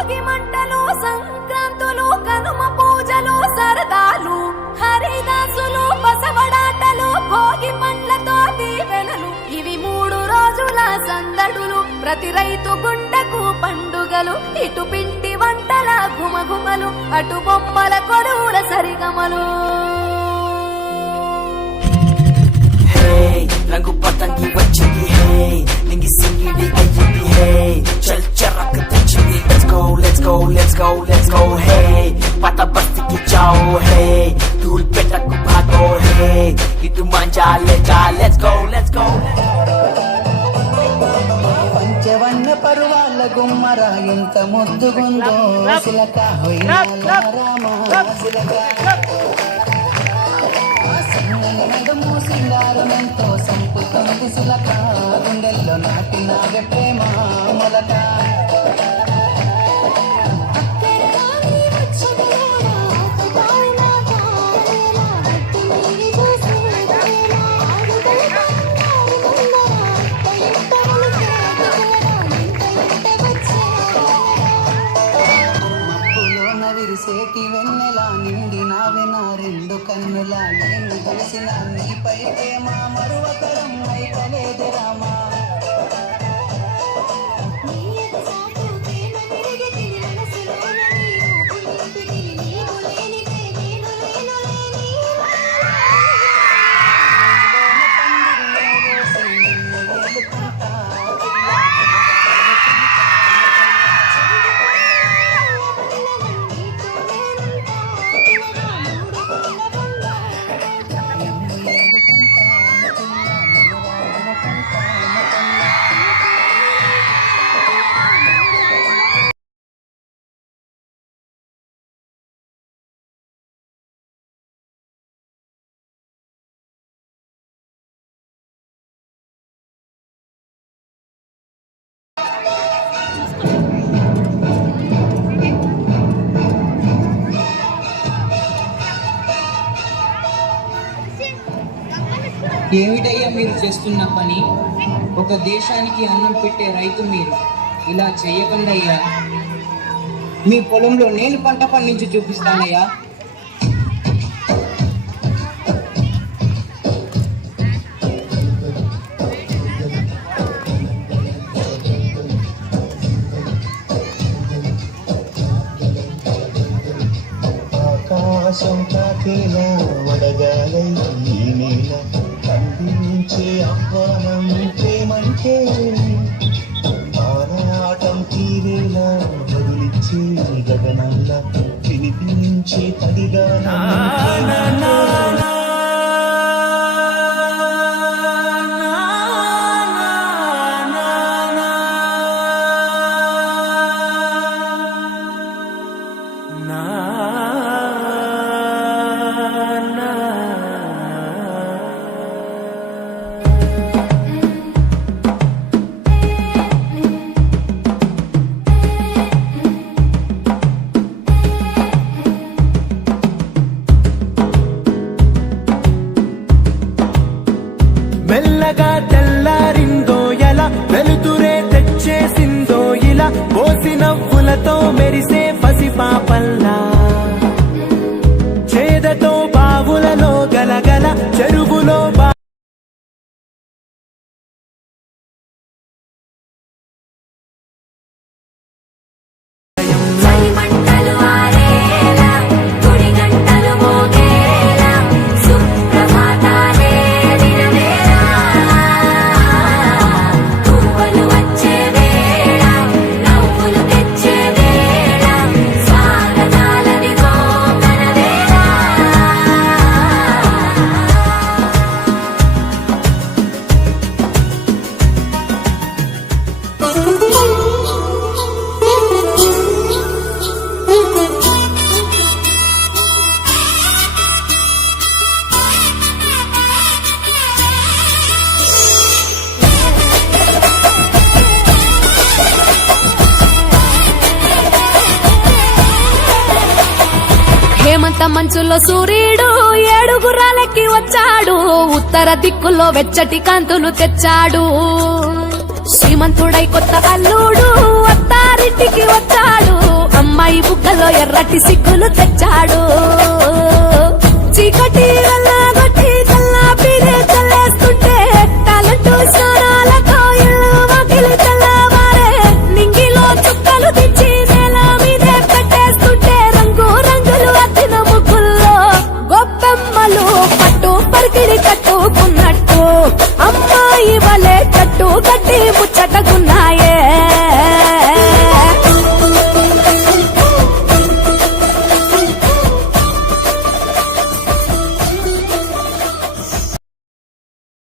భోగి మంటలు సంక్రాంతులు కనుమ పూజలు సరదాలు హరిదాసులు బసవడాటలు భోగి పండ్లతో దీవెనలు ఇవి 3 రోజుల సందడులు ప్రతి రైతు గుండెకు పండుగలు ఇటు పిండి వంటల గుమగుమలు అటు బొమ్మల కొలువుల సరిగమలు రంగు పతంగి వచ్చింది హే నింగి సింగిడి అయ్యింది హే చల్ చరక్ తెచ్చింది let's go let's go let's go let's go హే పత బస్తికి జాओ హే ధూల్ పెట్టకు భాగో హే ఇటు మంజా లేజా లెట్స్ గో లెట్స్ గో పంచవన్న పరువాల గుమ్మర ఎంత ముద్దుగుందో సిలక హొయ్యాల రామ సిలక నగము సింగారమెంతో సంపుతుంది సిలక గుండెల్లో నాటినావే ప్రేమ మొలక విరిసేటి వెన్నెలా నిండి నావెనా 2 కన్నులా నేను కలిసిన నీపై ప్రేమ మరువతరం అయితలేదు రామా ఏమిటయ్యా మీరు చేస్తున్న పని? ఒక దేశానికి అన్నం పెట్టే రైతు మీరు ఇలా చేయకుండా అయ్యా. మీ పొలంలో నేను పంట పండించి చూపిస్తానయ్యా. ఆకాశం తాకేలా వడగాలై ఈ నేల అందించే ఆహ్వానం ప్రేమంటే ఆరాటం తీరేలా వదిలిచ్చే గగనంలా వినిపించే తడిగానం మెల్లగా తెల్లారిందో ఎలా వెలుతురే తెచ్చేసిందో ఇలా పోసి నవ్వులతో మెరిసే పసిపాపల్లా చేదతో బావులలో గలగల చెరువులో హేమంత మంచులో సూర్యుడు 7 గుర్రాలెక్కి వచ్చాడు ఉత్తర దిక్కుల్లో వెచ్చటి కాంతులు తెచ్చాడు శ్రీమంతుడై కొత్త అల్లుడు వస్తారు